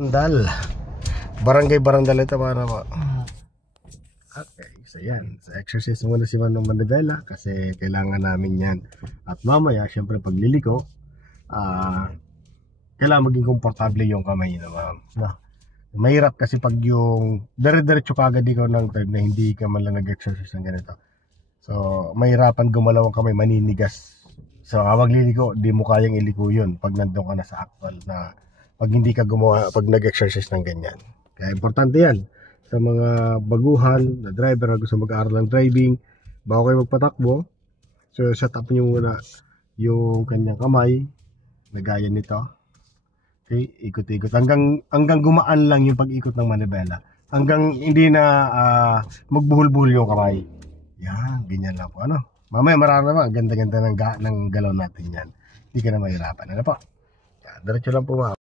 Barandal. Barangay Barandal ito para po. Okay, so yan. So exercise muna si Manong Manibela kasi kailangan namin yan. At mamaya, syempre pagliliko, kailangan maging komportable yung kamay na ma'am. No? Mahirap kasi pag yung dire-diretso kagad ikaw ng third na hindi ka man lang nag-exercise ng ganito. So, mahirapan gumalaw ang kamay, maninigas. So, kapag liliko, di mo kayang iliko yun pag nandun ka na sa actual na pag hindi ka gumawa, pag nag-exercise ng ganyan. Kaya importante yan sa mga baguhan na driver na gusto mag-aaral ng driving, bago kayo magpatakbo. So, set up nyo muna yung kanyang kamay na gaya nito. Okay, ikot-ikot hanggang gumaan lang yung pag-ikot ng manibela. Hanggang hindi na magbuhol-buhol yung kamay. Yan, ganyan lang po. Ano? Mamaya mararamdaman, ganda-ganda ng galaw natin yan. Hindi ka na mahirapan. Ano po? Yan, diretso lang po mga.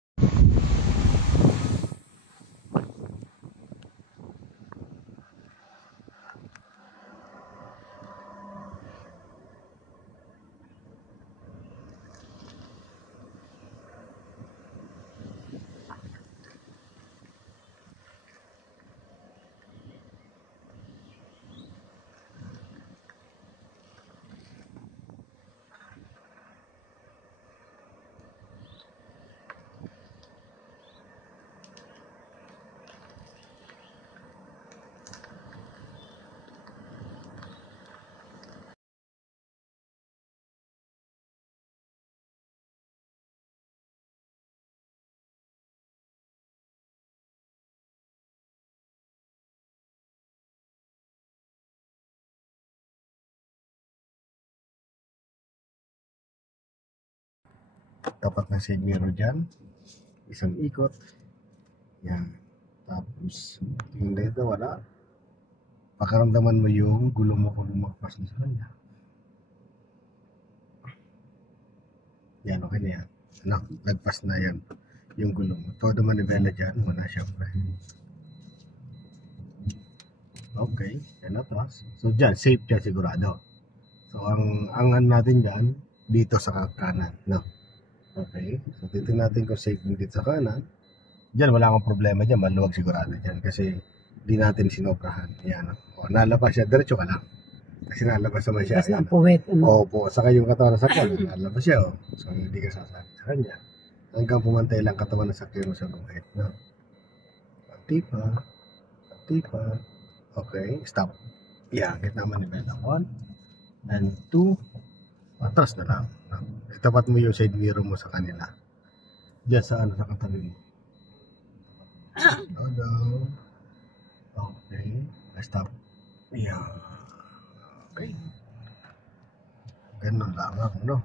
Tapat ng side mirror dyan. Isang ikot. Yan. Tapos, tingin dito, wala. Pakaramdaman mo yung gulo mo kung lumagpas na sa kanya. Yan, okay na yan. Anak, lagpas na yan. Yung gulo mo. Todo manibela dyan, wala syempre. Okay, yan na to. So dyan, safe dyan sigurado. So ang ano natin dyan, dito sa kanan. No? Okay, so titignan natin kung safe dito sa kanan. Dyan, wala akong problema dyan. Maluwag sigurado dyan kasi di natin sinobrahan. Yan. O, nalabas siya. Diretso ka lang. Kasi nalabas naman siya. Tapos ang puwet. Opo, saka yung katawan ng sakyan. Nalabas siya. Oh. So, hindi ka sasakit sa kanya. Hanggang pumantay lang katawan ng sakyan mo sa guhit. No? Pati pa. Pati pa. Okay, stop. Yan, kita naman ni Bella. 1 and 2. Atras na lang. No? Itapat mo yung side mirror mo sa kanila. Diyan sa ano, sa katabi mo. Down. Okay. Stop. Yeah. Okay. Ganun lang, no?